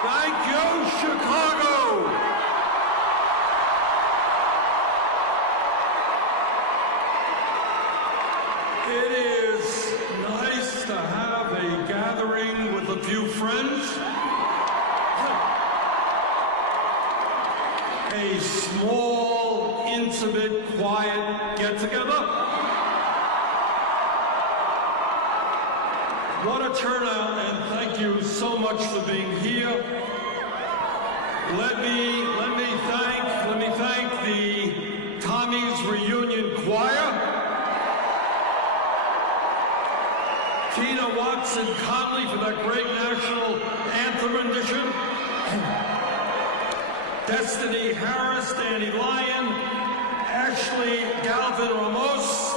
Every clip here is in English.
Thank you, Chicago. It is nice to have a gathering with a few friends. A small, intimate, quiet get-together. What a turnout, and thank you so much for being here. Let me thank the Tommy's Reunion Choir. Tina Watson-Conley for that great national anthem rendition. Destiny Harris, Danny Lyon, Ashley Galvin Ramos.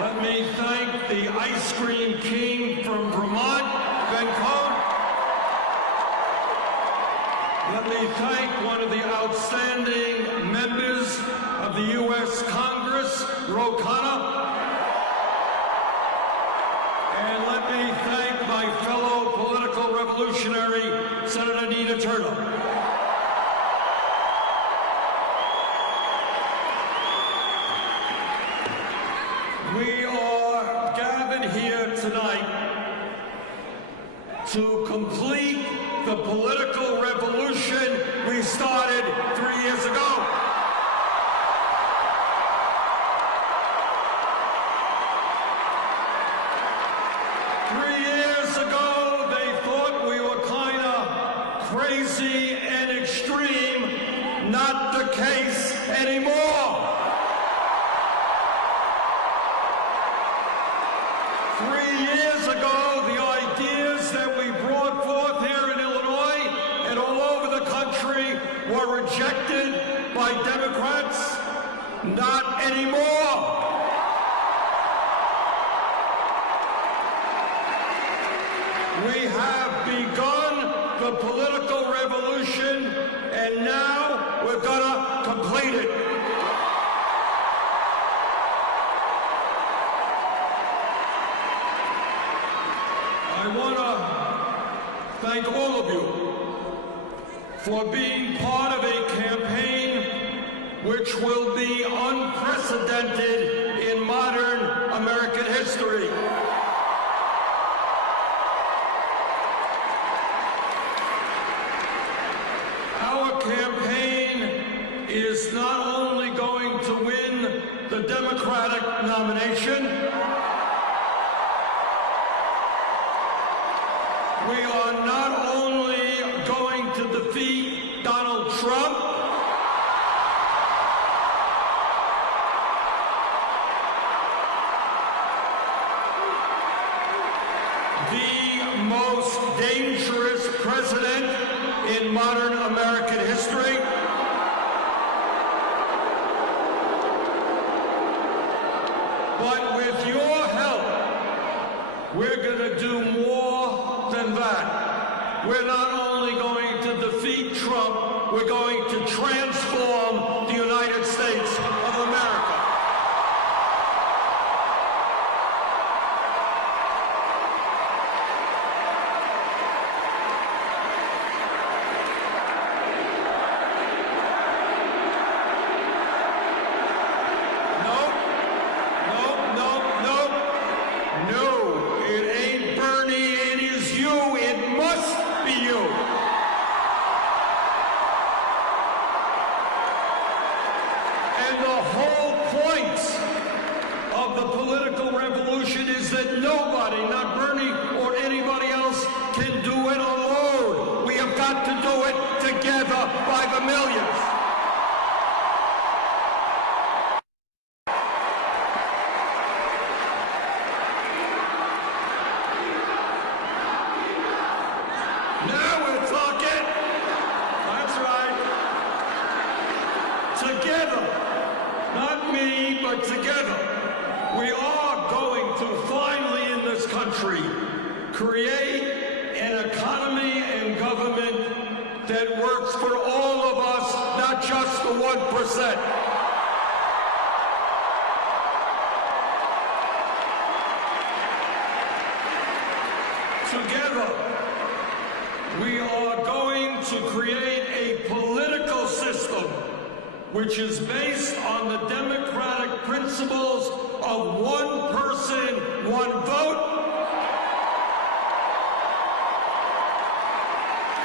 Let me thank the Ice Cream King from Vermont, Ben Cohn. Let me thank one of the outstanding members of the U.S. Congress, Ro Khanna. And let me thank my fellow political revolutionary, Senator Nina Turner. We are gathered here tonight to complete the political revolution we started 3 years ago. Crazy and extreme, not the case anymore. 3 years ago, the ideas that we brought forth here in Illinois and all over the country were rejected by Democrats. Not anymore. We have begun the political revolution, and now we're gonna complete it. I wanna thank all of you for being part of a campaign which will be unprecedented in modern American history. Our campaign is not only going to win the Democratic nomination, we are not only going to defeat Donald Trump, the most dangerous president in modern American history. But with your help, we're going to do more than that. We're not only going to defeat Trump, we're going to transform the United States of America. Is that nobody, not Bernie or anybody else, can do it alone. We have got to do it together by the millions. Now we're talking. That's right. Together. Not me, but together. We are going to finally in this country create an economy and government that works for all of us, not just the 1%. Together, we are going to create a political system which is based on the democratic principles of one person, one vote,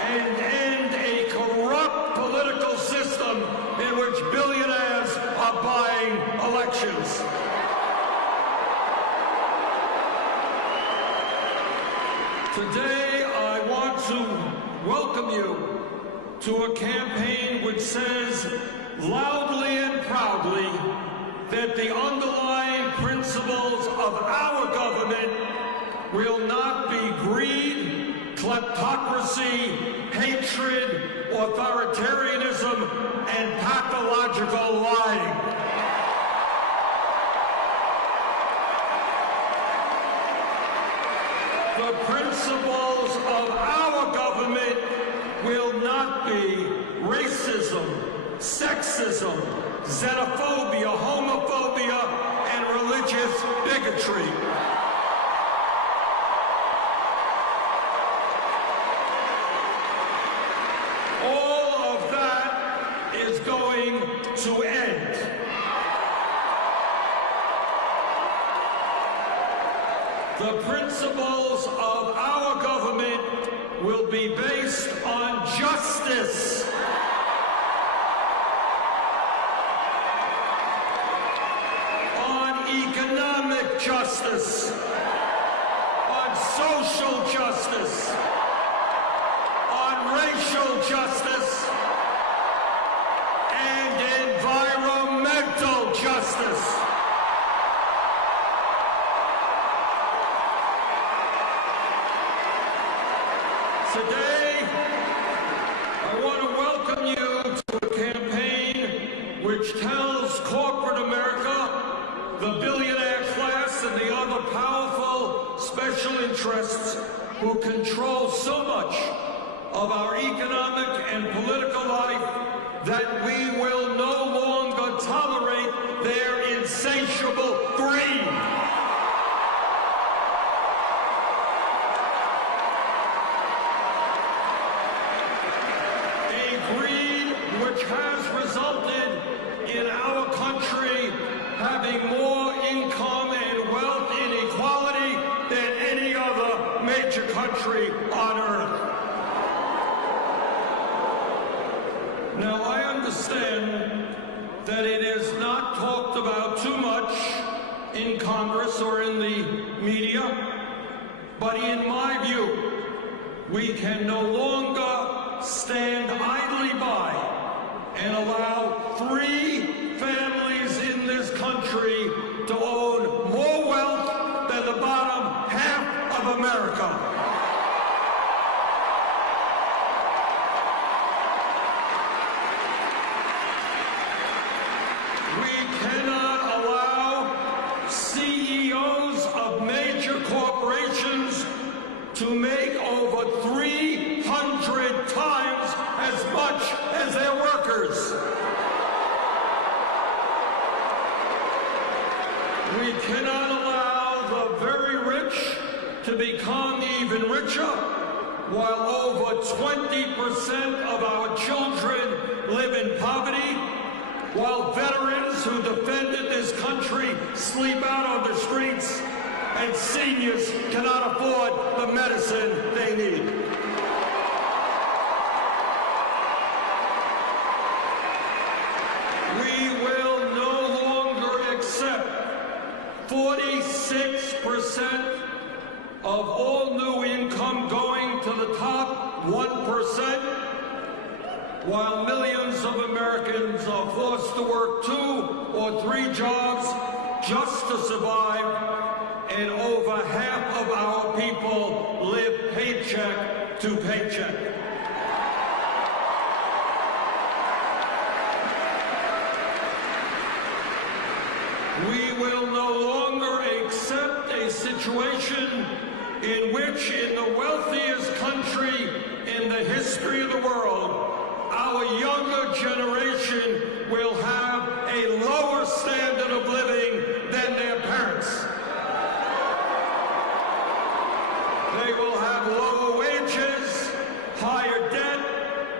and end a corrupt political system in which billionaires are buying elections. Today, I want to welcome you to a campaign which says loudly and proudly that the underlying principles of our government will not be greed, kleptocracy, hatred, authoritarianism, and pathological lying. The principles of our government will not be racism, sexism, xenophobia, homophobia, and religious bigotry. All of that is going to end. The principles of our government will be based on justice, on economic justice, on social justice, on racial justice, and environmental justice. Today, I want to welcome you to a campaign which tells corporate America, the billionaire class, and the other powerful special interests who control so much of our economic and political life that we will no longer tolerate their insatiable greed. Greed which has resulted in our country having more income and wealth inequality than any other major country on earth. Now, I understand that it is not talked about too much in Congress or in the media, but in my view, we can no longer stand idly by and allow 3 families in this country to own more wealth than the bottom half of America. We cannot allow CEOs of major corporations to make over 300 times as much as their workers. We cannot allow the very rich to become even richer, while over 20% of our children live in poverty, while veterans who defended this country sleep out on the streets, and seniors cannot afford the medicine they need. We will no longer accept 46% of all new income going to the top 1%, while millions of Americans are forced to work 2 or 3 jobs just to survive, and over half of our people live paycheck to paycheck. We will no longer accept a situation in which, in the wealthiest country in the history of the world, our younger generation will have a lower standard of living than their parents. They will have lower wages, higher debt,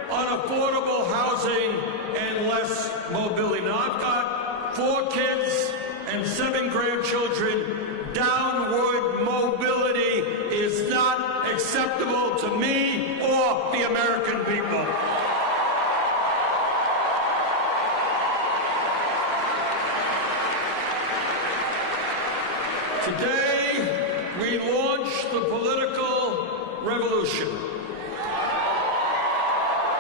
unaffordable housing, and less mobility. Now, I've got 4 kids and 7 grandchildren. Downward mobility is not acceptable to me or the American people. Today, we launch the political revolution.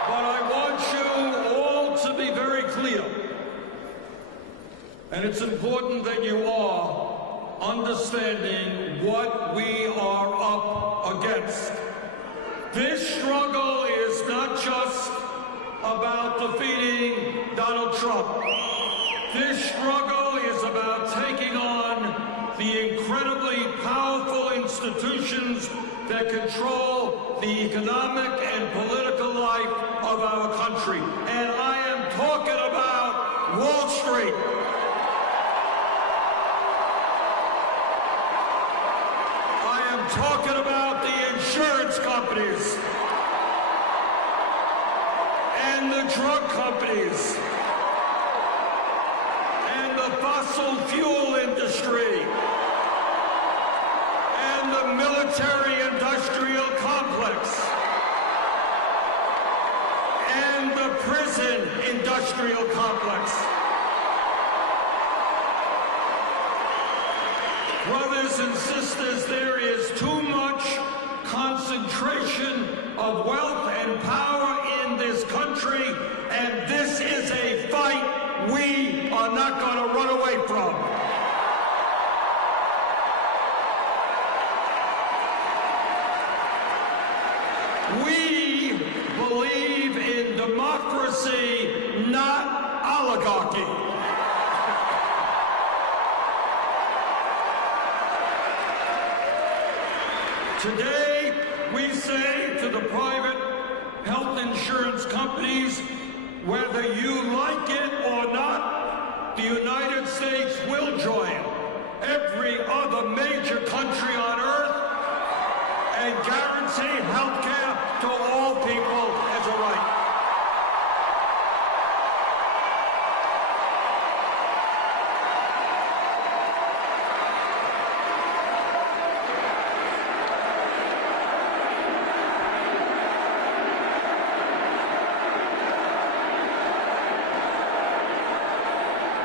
But I want you all to be very clear, and it's important that you are understanding what we are up against. This struggle is not just about defeating Donald Trump. This struggle is about taking on the incredibly powerful institutions that control the economic and political life of our country. And I am talking about Wall Street. I am talking about the insurance companies and the drug companies and the fossil fuel industry and the military-industrial complex and the prison-industrial complex. Brothers and sisters, there is too much concentration of wealth and power in this country, and this is a fight we are not going to run away from. We believe in democracy, not oligarchy. Today, we say to the private health insurance companies, whether you like it or not, the United States will join every other major country on earth and guarantee health care to all people as a right.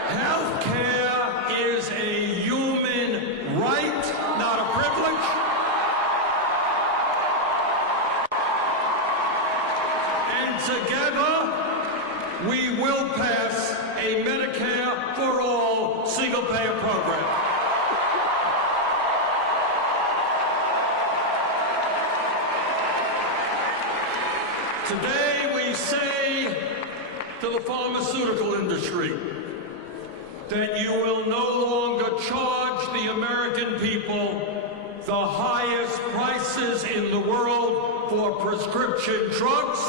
Health care is a human right, not a privilege. And together, we will pass a Medicare for all single-payer program. Today, we say to the pharmaceutical industry that you will no longer charge the American people the highest prices in the world for prescription drugs.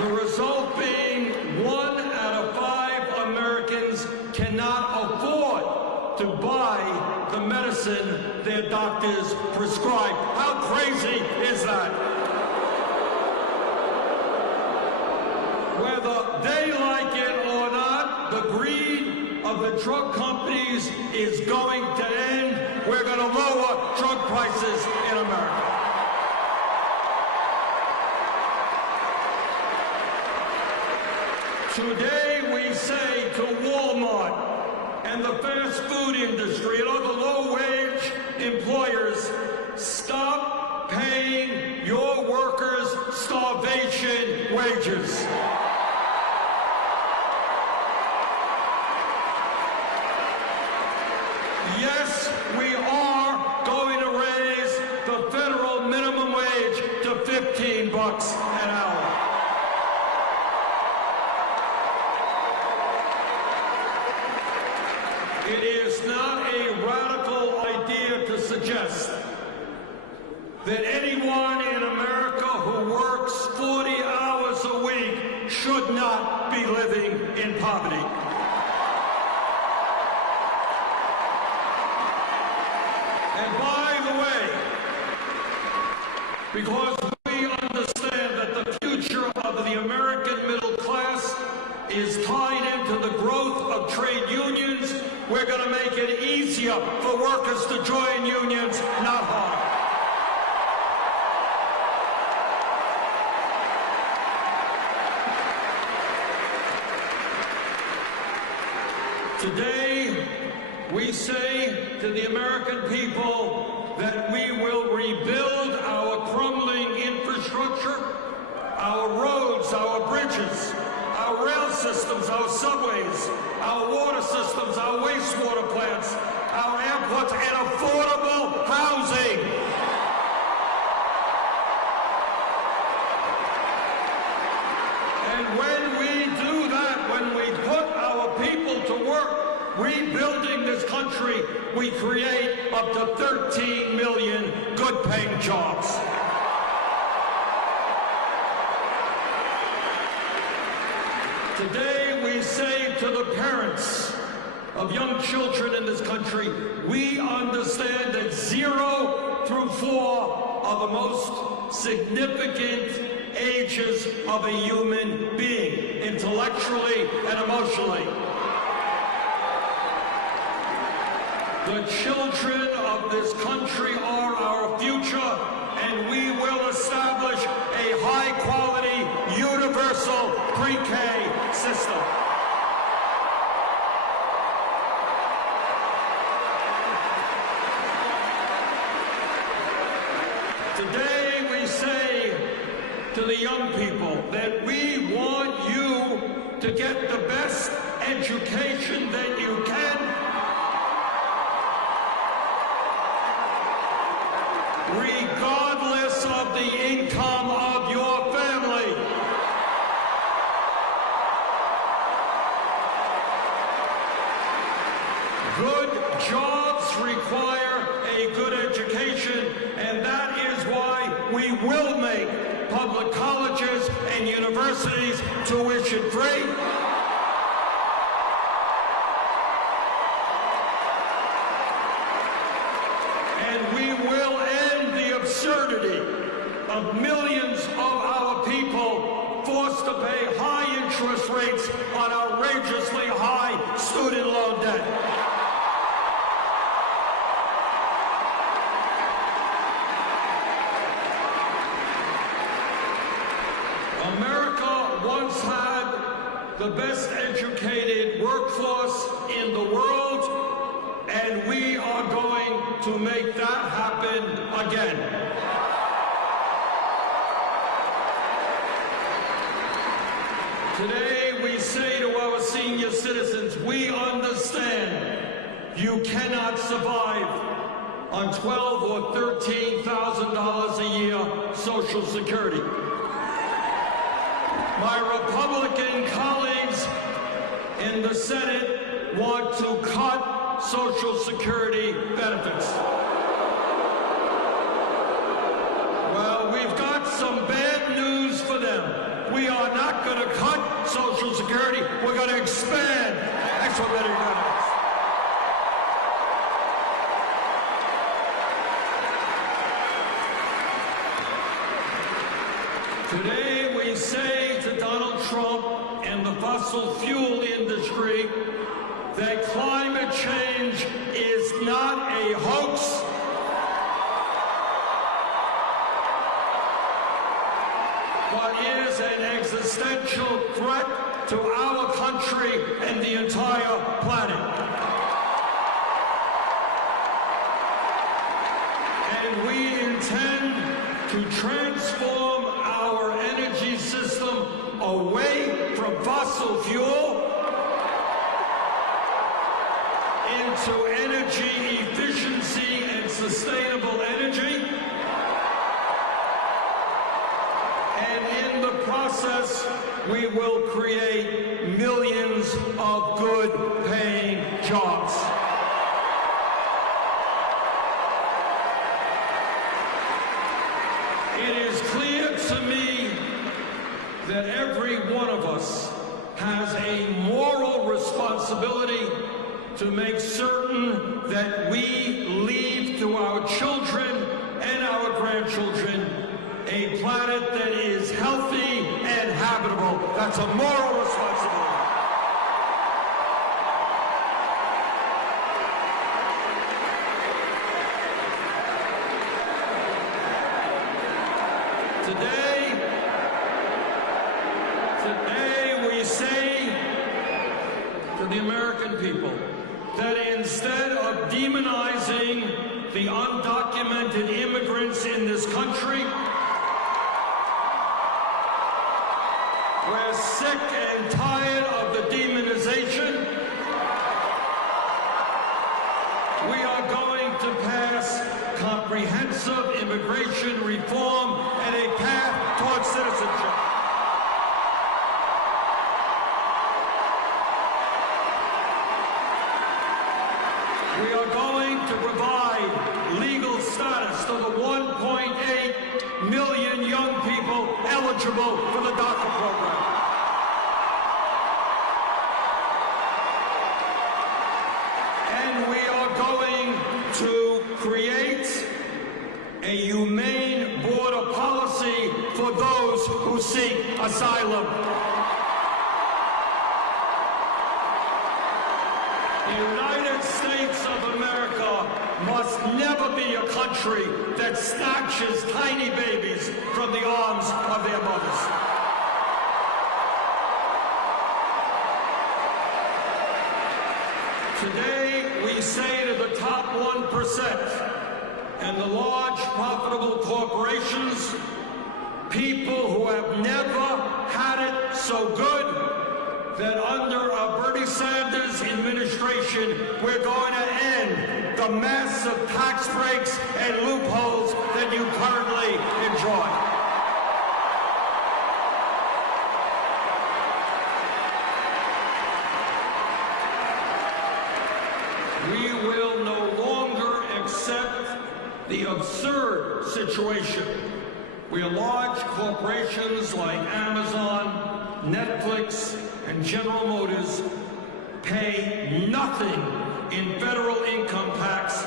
The result being 1 out of 5 Americans cannot afford to buy the medicine their doctors prescribe. How crazy is that? Whether they like it or not, the greed of the drug companies is going to end. We're going to lower drug prices in America. Today we say to Walmart and the fast food industry and other low-wage employers, stop paying your workers starvation wages. Yes, we are going to raise the federal minimum wage to $15 an hour. It is not a radical idea to suggest that anyone in America who works 40 hours a week should not be living in poverty. And by the way, because we understand that the future of the American middle class is tied into the growth of trade unions, we're going to make it easier for workers to join unions, not harder. Today, we say to the American people that we will rebuild our crumbling infrastructure, our roads, our bridges, our rail systems, our subways, our water systems, our wastewater plants, our airports, and affordable housing. And when we do that, when we put our people to work rebuilding this country, we create up to 13 million good-paying jobs. Today, we say to the parents of young children in this country, we understand that 0 through 4 are the most significant ages of a human being, intellectually and emotionally. The children of this country are our future, and we will establish a high-quality, universal pre-K system. Today, we say to the young people that we want you to get the best education that you can, regardless of the income of your family. Good jobs require a good education, and that is why we will make public colleges and universities tuition-free. And we will end the absurdity of millions of our people forced to pay high interest rates on outrageously high student loan debt. America once had the best educated workforce in the world, and we are going to make that happen again. Today, we say to our senior citizens, we understand you cannot survive on $12,000 or $13,000 a year Social Security. My Republican colleagues in the Senate want to cut Social Security benefits. Well, we've got some bad news for them. We are not going to cut Social Security. We're going to expand expedited benefits. Today, we say to Donald Trump and the fossil fuel industry that climate change is not a hoax. But is an existential threat to our country and the entire planet. And we intend to transform our energy system away from fossil fuel into energy efficiency and sustainable energy. And in the process, we will create millions of good-paying jobs. It is clear to me that every one of us has a moral responsibility to make certain that we leave to our That's a moral responsibility. Today we say to the American people that instead of demonizing the undocumented immigrants in this country, we're sick and tired of the demonization. We are going to pass comprehensive immigration reform and a path towards citizenship. We are going to provide legal status to the 1.8 million young people eligible for the DACA program. And we are going to create a humane border policy for those who seek asylum. The United States of America must never be a country that snatches tiny babies from the arms of their mothers. Today, we say to the top 1% and the large profitable corporations, people who have never had it so good, that under Bernie Sanders' administration, we're going to end the massive tax breaks and loopholes that you currently enjoy. We will no longer accept the absurd situation where large corporations like Amazon, Netflix, and General Motors pay nothing in federal income tax.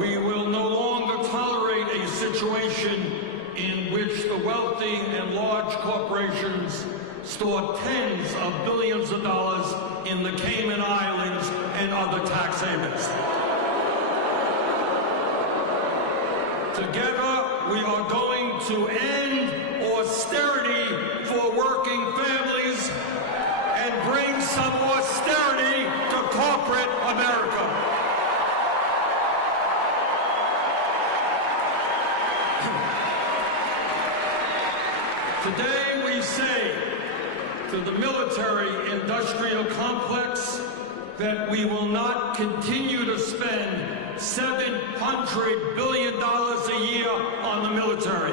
We will no longer tolerate a situation in which the wealthy and large corporations store tens of billions of dollars in the Cayman Islands and other tax havens. Together, we are going to end austerity for working families and bring some austerity to corporate America. Today we say to the military-industrial complex that we will not continue to spend $700 billion a year on the military.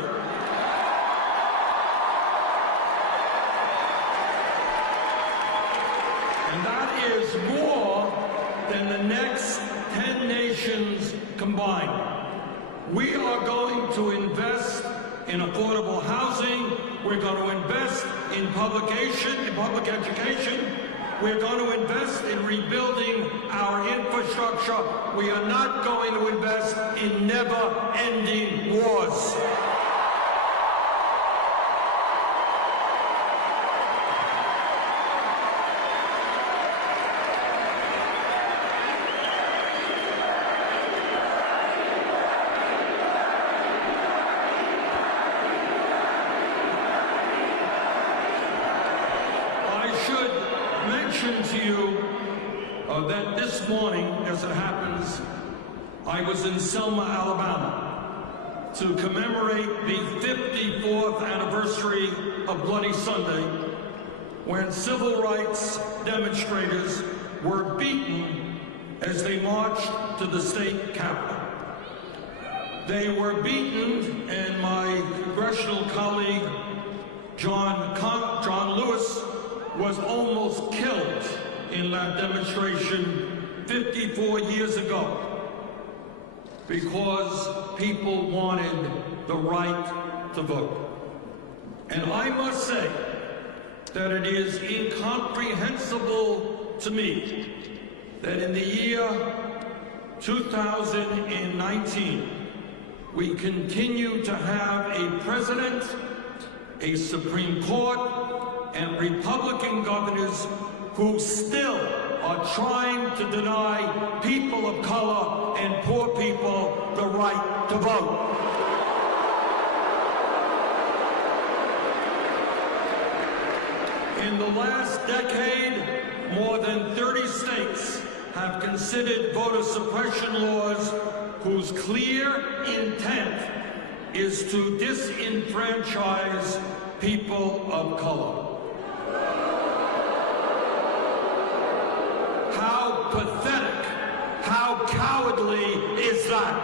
And that is more than the next 10 nations combined. We are going to invest in affordable housing. We're going to invest in public education. We're going to invest in rebuilding our infrastructure. We are not going to invest in never-ending wars. To you that this morning, as it happens, I was in Selma, Alabama, to commemorate the 54th anniversary of Bloody Sunday, when civil rights demonstrators were beaten as they marched to the state capitol. They were beaten, and my congressional colleague, John Lewis, was almost killed in that demonstration 54 years ago because people wanted the right to vote. And I must say that it is incomprehensible to me that in the year 2019, We continue to have a president, a Supreme Court, and Republican governors who still are trying to deny people of color and poor people the right to vote. In the last decade, more than 30 states have considered voter suppression laws whose clear intent is to disenfranchise people of color. How pathetic, how cowardly is that?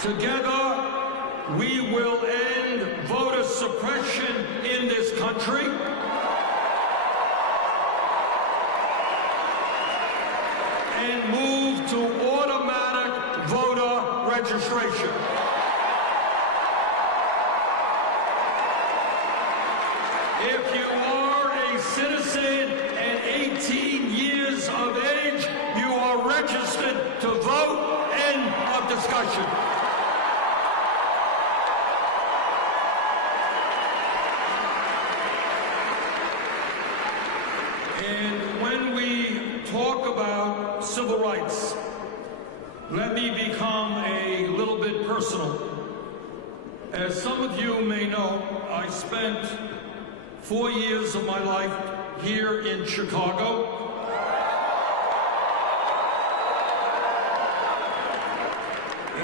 Together, we will end voter suppression in this country. And move to automatic voter registration. If you are a citizen and 18 years of age, you are registered to vote. End of discussion. And when we talk about civil rights, let me become a little bit personal. As some of you may know, I spent 4 years of my life here in Chicago.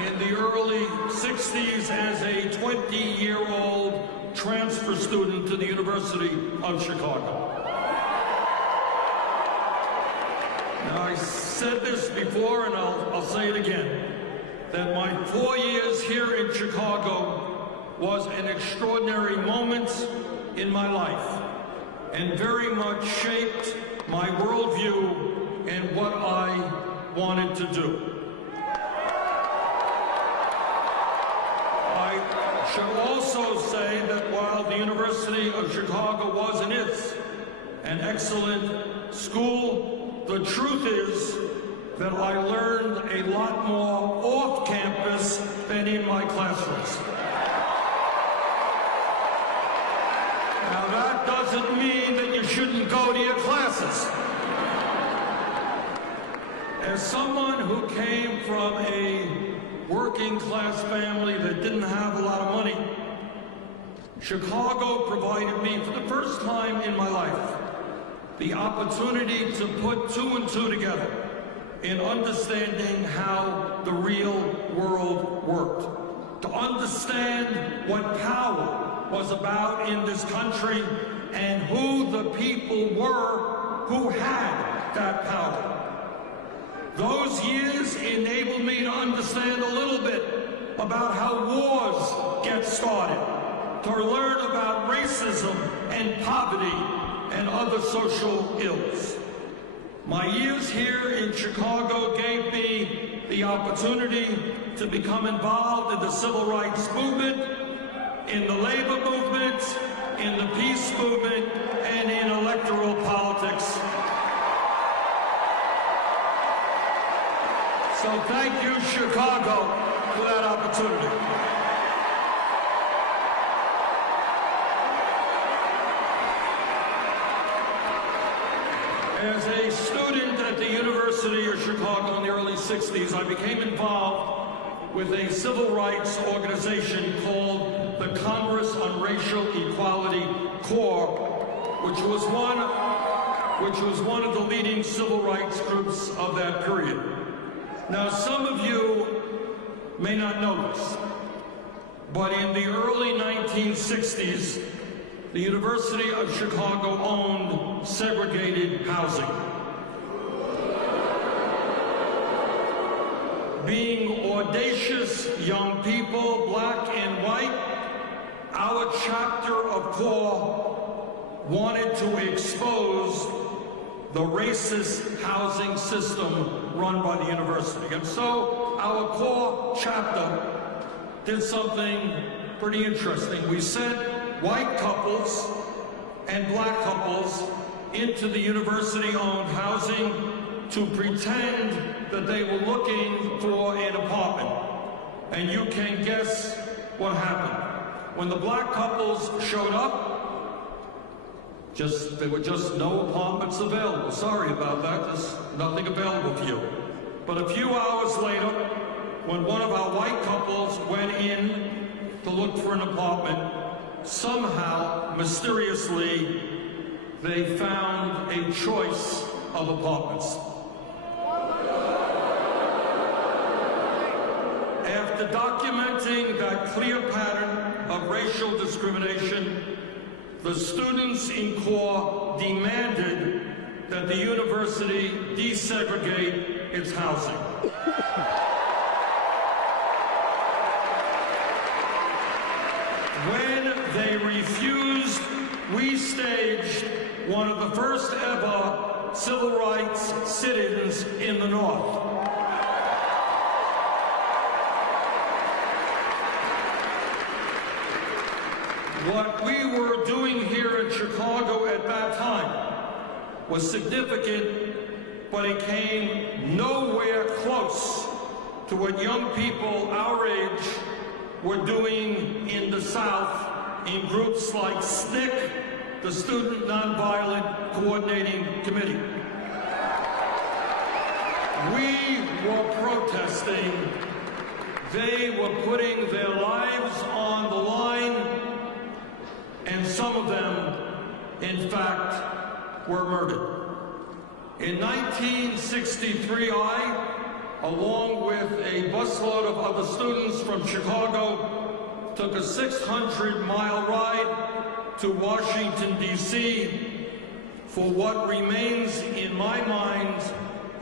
In the early 60s as a 20-year-old transfer student to the University of Chicago. Now, I said this before, and I'll say it again, that my 4 years here in Chicago was an extraordinary moment in my life, and very much shaped my worldview and what I wanted to do. I should also say that while the University of Chicago was and is an excellent school, the truth is that I learned a lot more off campus than in my classrooms. Now, that doesn't mean that you shouldn't go to your classes. As someone who came from a working class family that didn't have a lot of money, Chicago provided me, for the first time in my life, the opportunity to put two and two together in understanding how the real world worked, to understand what power was about in this country and who the people were who had that power. Those years enabled me to understand a little bit about how wars get started, to learn about racism and poverty and other social ills. My years here in Chicago gave me the opportunity to become involved in the civil rights movement, in the labor movement, in the peace movement, and in electoral politics. So thank you, Chicago, for that opportunity. As a student at the University of Chicago in the early 60s, I became involved with a civil rights organization called the Congress on Racial Equality, CORE, which was one of the leading civil rights groups of that period. Now, some of you may not know this, but in the early 1960s, the University of Chicago owned segregated housing. Being audacious young people, black and white, our chapter of CORE wanted to expose the racist housing system run by the university. And so our CORE chapter did something pretty interesting. We sent white couples and black couples into the university-owned housing to pretend that they were looking for an apartment. And you can guess what happened. When the black couples showed up, there were just no apartments available. Sorry about that, there's nothing available for you. But a few hours later, when one of our white couples went in to look for an apartment, somehow, mysteriously, they found a choice of apartments. After documenting that clear pattern of racial discrimination, the students in CORE demanded that the university desegregate its housing. When they refused, we staged one of the first ever civil rights sit-ins in the North. What we were doing here in Chicago at that time was significant, but it came nowhere close to what young people our age were doing in the South in groups like SNCC, the Student Nonviolent Coordinating Committee. We were protesting. They were putting their lives on the line, and some of them, in fact, were murdered. In 1963, I, along with a busload of other students from Chicago, took a 600-mile ride to Washington, D.C. for what remains in my mind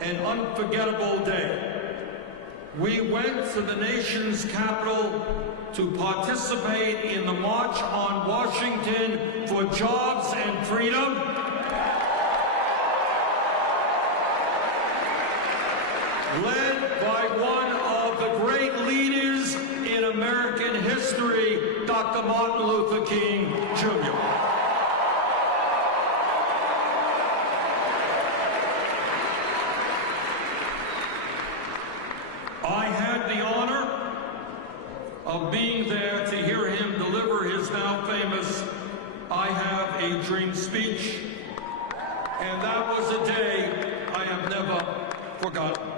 an unforgettable day. We went to the nation's capital to participate in the March on Washington for Jobs and Freedom. Led by one of the great leaders in American history, Dr. Martin Luther King, Jr. I had the honor of being there to hear him deliver his now famous "I Have a Dream" speech, and that was a day I have never forgotten.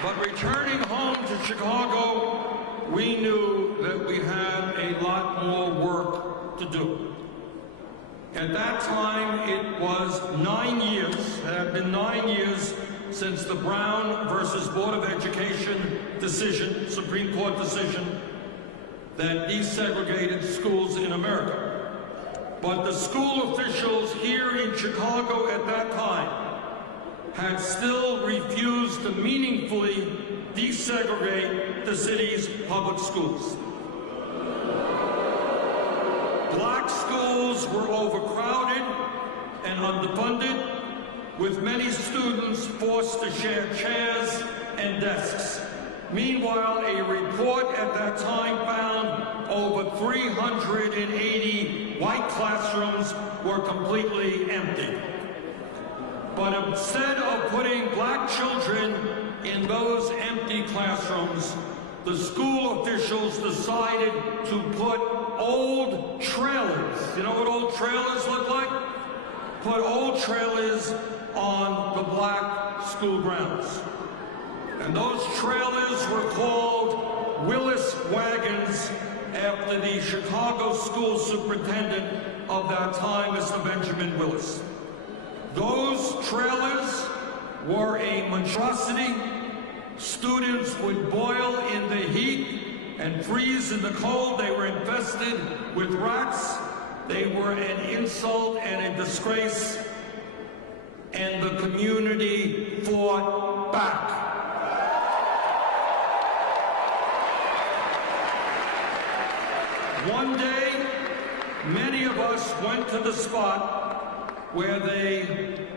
But returning home to Chicago, we knew that we had a lot more work to do. At that time, it was 9 years, it had been 9 years since the Brown versus Board of Education decision, Supreme Court decision, that desegregated schools in America. But the school officials here in Chicago at that time had still refused to meaningfully desegregate the city's public schools. Black schools were overcrowded and underfunded, with many students forced to share chairs and desks. Meanwhile, a report at that time found over 380 white classrooms were completely empty. But instead of putting black children in those empty classrooms, the school officials decided to put old trailers, you know what old trailers look like? Put old trailers on the black school grounds. And those trailers were called Willis wagons after the Chicago school superintendent of that time, Mr. Benjamin Willis. Those trailers were a monstrosity. Students would boil in the heat and freeze in the cold. They were infested with rats. They were an insult and a disgrace. And the community fought back. One day, many of us went to the spot where they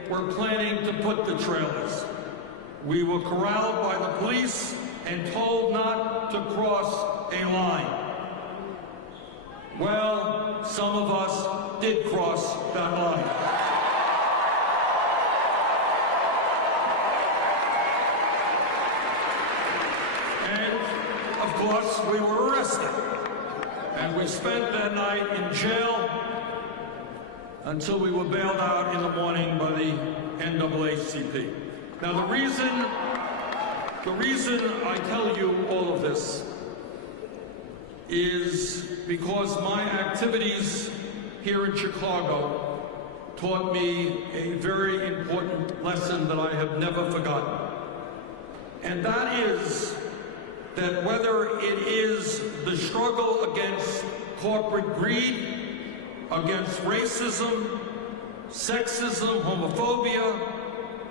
were planning to put the trailers. We were corralled by the police and told not to cross a line. Well, some of us did cross that line. And, of course, we were arrested. And we spent that night in jail until we were bailed out in the morning by the NAACP. Now, the reason I tell you all of this is because my activities here in Chicago taught me a very important lesson that I have never forgotten. And that is that whether it is the struggle against corporate greed, against racism, sexism, homophobia,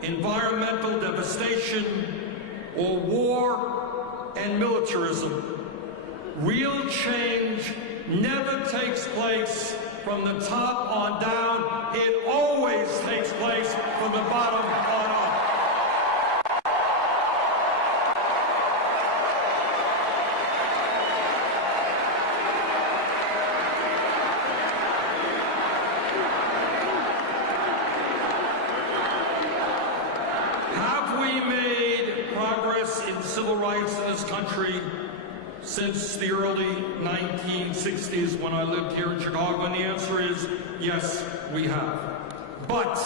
environmental devastation, or war and militarism, real change never takes place from the top on down. It always takes place from the bottom on up. Have we made progress in civil rights in this country since the early 1960s when I lived here in Chicago? And the answer is yes, we have. But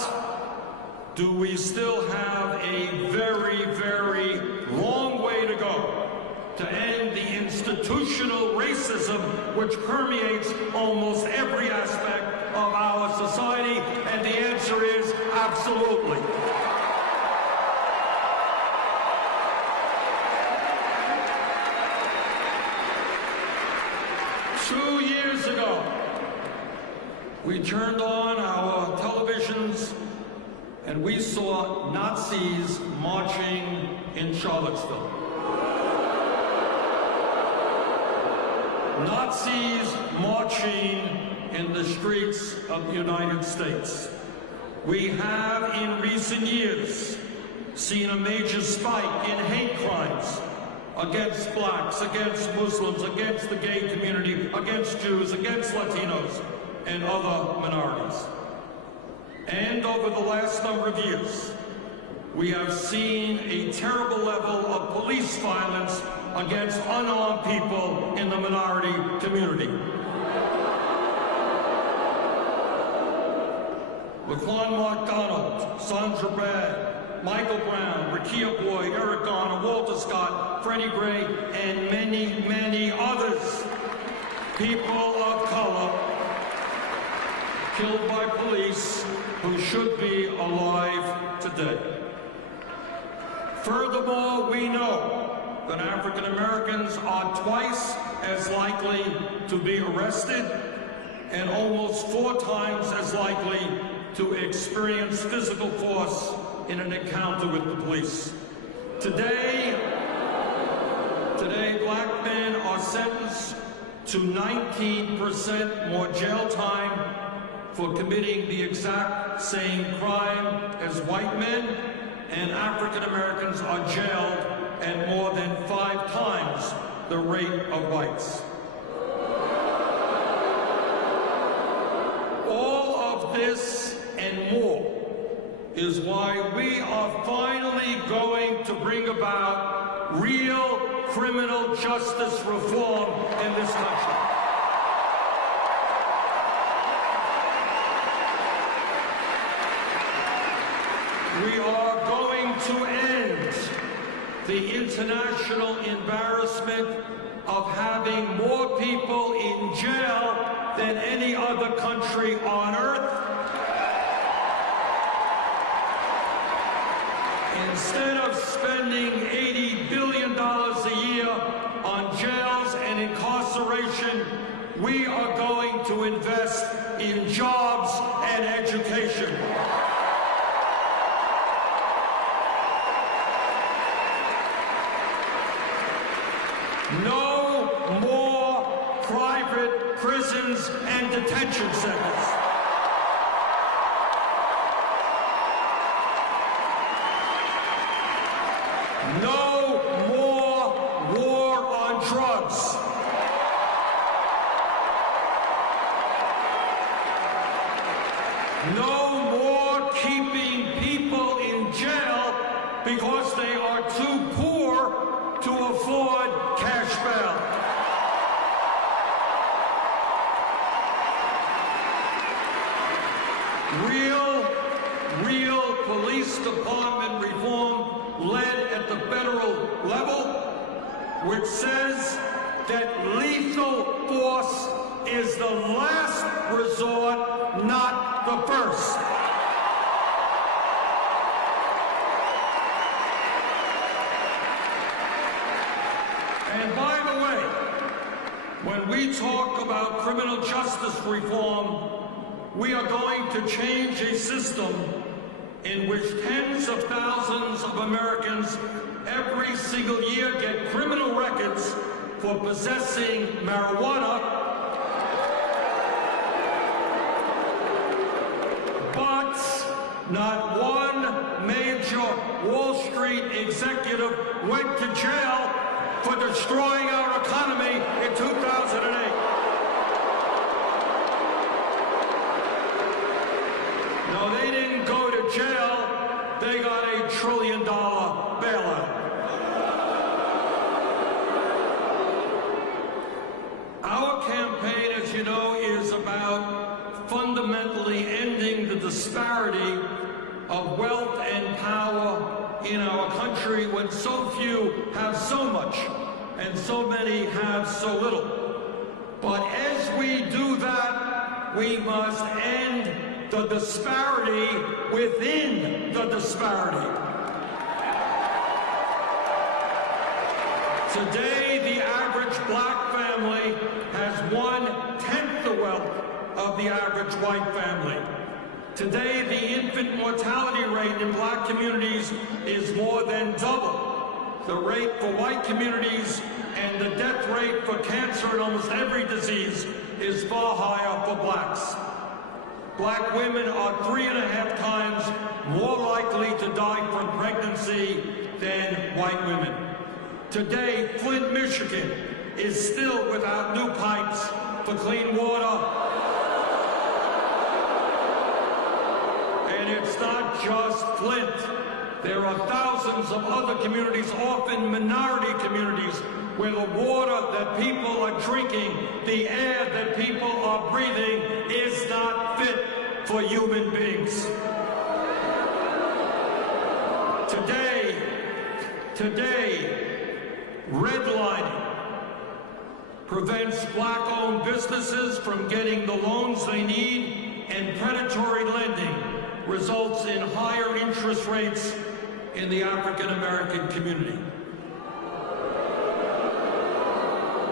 do we still have a very, very long way to go to end the institutional racism which permeates almost every aspect of our society? And the answer is absolutely. We turned on our televisions and we saw Nazis marching in Charlottesville. Nazis marching in the streets of the United States. We have in recent years seen a major spike in hate crimes against blacks, against Muslims, against the gay community, against Jews, against Latinos, and other minorities. And over the last number of years, we have seen a terrible level of police violence against unarmed people in the minority community. Laquan McDonald, Sandra Bad, Michael Brown, Rekia Boyd, Eric Garner, Walter Scott, Freddie Gray, and many, many others, people of color, killed by police who should be alive today. Furthermore, we know that African Americans are twice as likely to be arrested and almost 4 times as likely to experience physical force in an encounter with the police. Today, black men are sentenced to 19% more jail time for committing the exact same crime as white men, and African Americans are jailed at more than 5 times the rate of whites. All of this and more is why we are finally going to bring about real criminal justice reform in this country. We are going to end the international embarrassment of having more people in jail than any other country on earth. Instead of spending $80 billion a year on jails and incarceration, we are going to invest in jobs and education. No more private prisons and detention centers. No more war on drugs. No more keeping people in jail because they are too poor to afford cash bail. Real police department reform led at the federal level, which says that lethal force is the last resort, not the first. And by the way, when we talk about criminal justice reform, we are going to change a system in which tens of thousands of Americans every single year get criminal records for possessing marijuana, but not one major Wall Street executive went to jail for destroying our economy in 2008. No, they didn't go to jail. They got $1 trillion bailout. Our campaign, as you know, is about fundamentally ending the disparity of wealth and power in our country when so few have so much and so many have so little. But as we do that, we must end the disparity within the disparity. Today, the average black family has 1/10 the wealth of the average white family. Today, the infant mortality rate in black communities is more than double the rate for white communities, and the death rate for cancer and almost every disease is far higher for blacks. Black women are 3.5 times more likely to die from pregnancy than white women. Today, Flint, Michigan is still without new pipes for clean water. And it's not just Flint. There are thousands of other communities, often minority communities, where the water that people are drinking, the air that people are breathing, is not fit for human beings. Today, redlining prevents black-owned businesses from getting the loans they need, and predatory lending results in higher interest rates in the African-American community.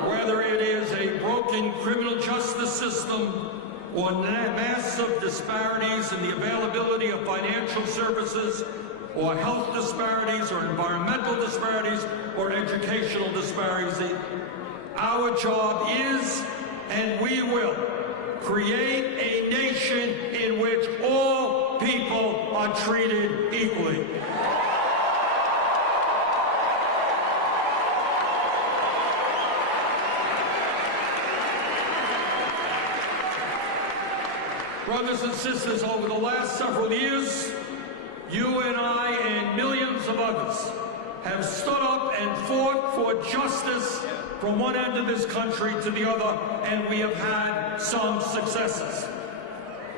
Whether it is a broken criminal justice system or massive disparities in the availability of financial services, or health disparities, or environmental disparities, or educational disparities, our job is, and we will, create a nation in which all people are treated equally. Brothers and sisters, over the last several years, you and I and millions of others have stood up and fought for justice from one end of this country to the other, and we have had some successes.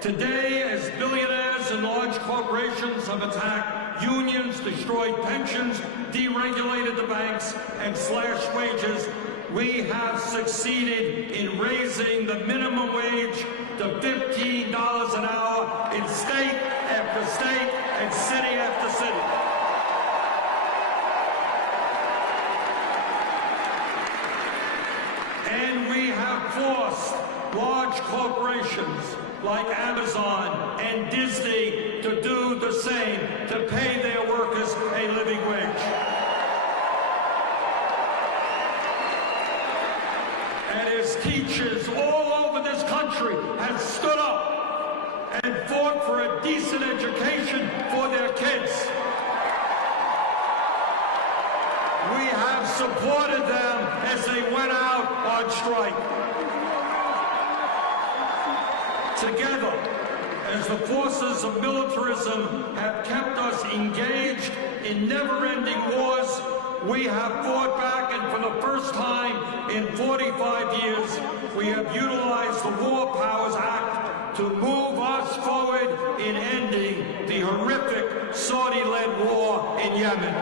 Today, as billionaires and large corporations have attacked unions, destroyed pensions, deregulated the banks, and slashed wages, we have succeeded in raising the minimum wage to $15 an hour in state after state and city after city. And we have forced large corporations like Amazon and Disney to do the same, to pay their workers a living wage. And as teachers all over this country have stood up and fought for a decent education for their kids, we have supported them as they went out on strike. Together, as the forces of militarism have kept us engaged in never-ending wars, we have fought back, and for the first time in 45 years, we have utilized the War Powers Act to move us forward in ending the horrific Saudi-led war in Yemen.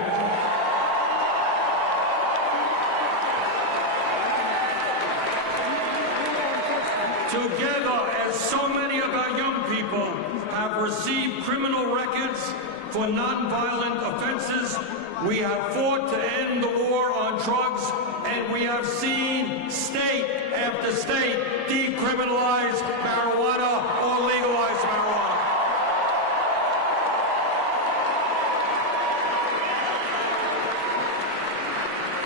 Together, as so many of our young people have received criminal records for nonviolent offenses, we have fought to end the war on drugs, and we have seen state after state decriminalize marijuana or legalize marijuana.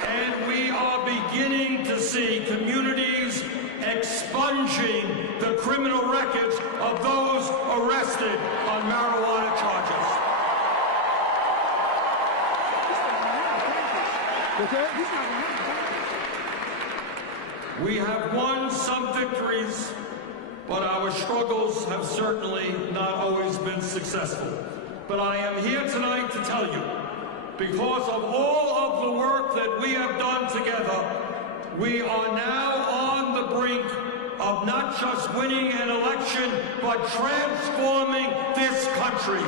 And we are beginning to see communities expunging the criminal records of those arrested on marijuana charges. We have won some victories, but our struggles have certainly not always been successful. But I am here tonight to tell you, because of all of the work that we have done together, we are now on the brink of not just winning an election, but transforming this country.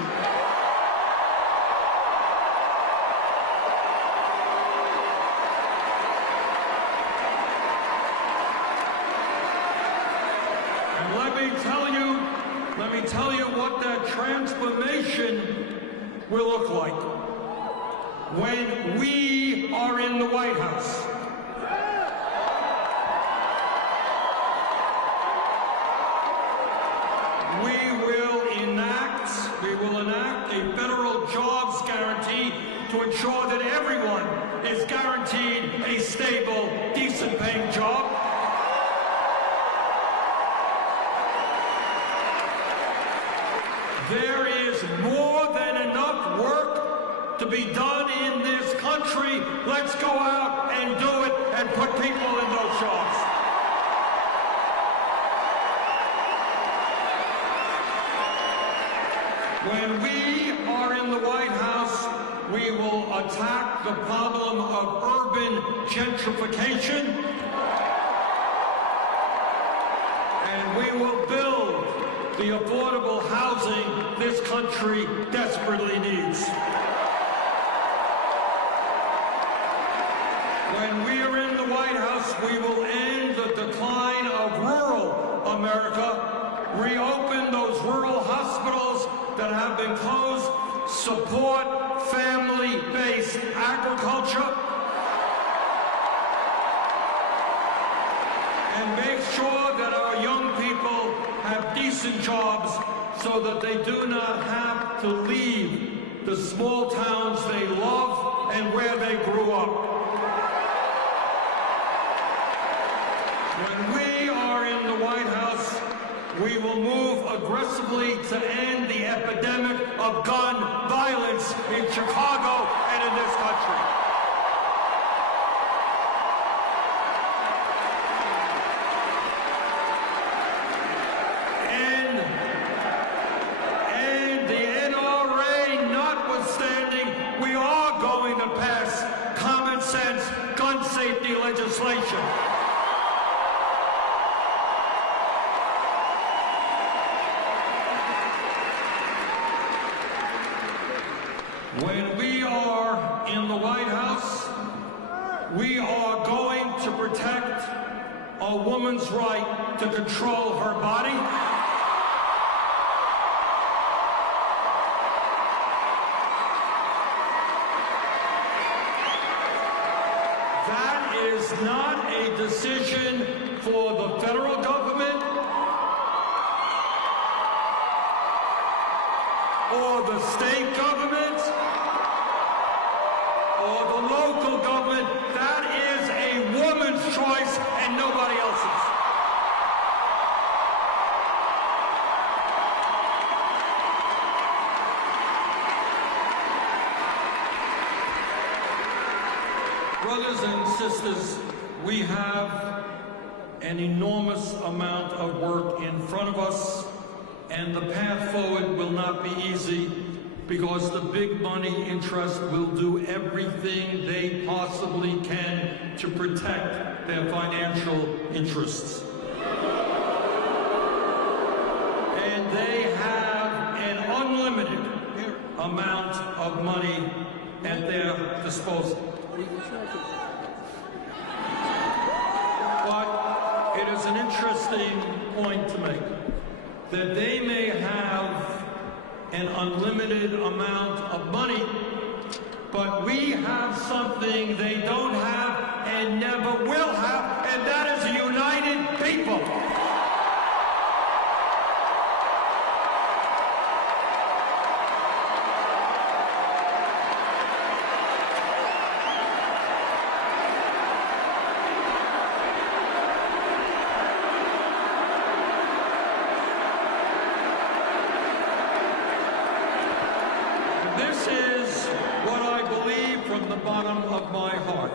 And let me tell you what that transformation will look like when we are in the White House. We will enact a federal jobs guarantee to ensure that everyone is guaranteed a stable, decent-paying job. There is more than enough work to be done in this country. Let's go out and do it and put people in those jobs. When we are in the White House, we will attack the problem of urban gentrification, and we will build the affordable housing this country desperately needs. When we are in the White House, we will end the decline of rural America, reopen those rural hospitals that have been closed, support family-based agriculture, and make sure that our young people have decent jobs so that they do not have to leave the small towns they love and where they grew up. When we are in the White House, we will move aggressively to end the epidemic of gun violence in Chicago and in this country. And the NRA notwithstanding, we are going to pass common sense gun safety legislation. When we are in the White House, we are going to protect a woman's right to control her body. That is not a decision for the federal government or the state government or the local government. That is a woman's choice and nobody else's. Brothers and sisters, we have an enormous amount of work in front of us, and the path forward will not be easy because the big money interest will do everything they possibly can to protect their financial interests. And they have an unlimited amount of money at their disposal. But it is an interesting point to make that they may have an unlimited amount of money, but we have something they don't have and never will have, and that is a united people. This is what I believe from the bottom of my heart,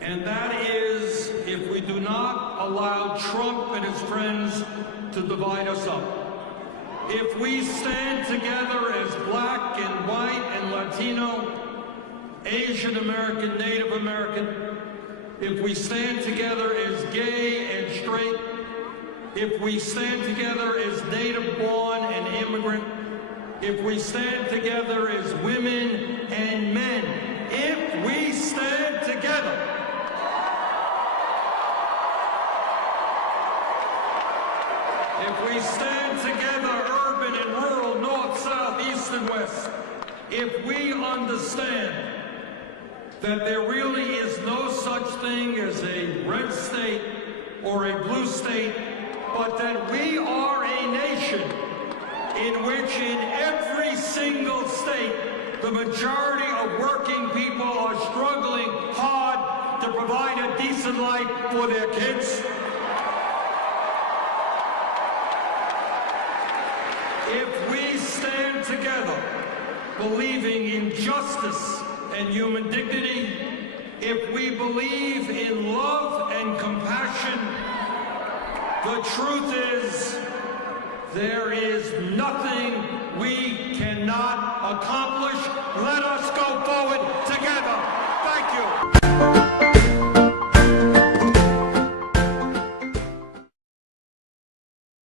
and that is if we do not allow Trump and his friends to divide us up, if we stand together as black and white and Latino, Asian American, Native American, if we stand together as gay and straight, if we stand together as native born and immigrant, if we stand together as women and men, if we stand together, if we stand together, urban and rural, north, south, east, and west, if we understand that there really is no such thing as a red state or a blue state, but that we are a nation in which in every single state, the majority of working people are struggling hard to provide a decent life for their kids. If we stand together, believing in justice and human dignity, if we believe in love and compassion, the truth is, there is nothing we cannot accomplish. Let us go forward together. Thank you.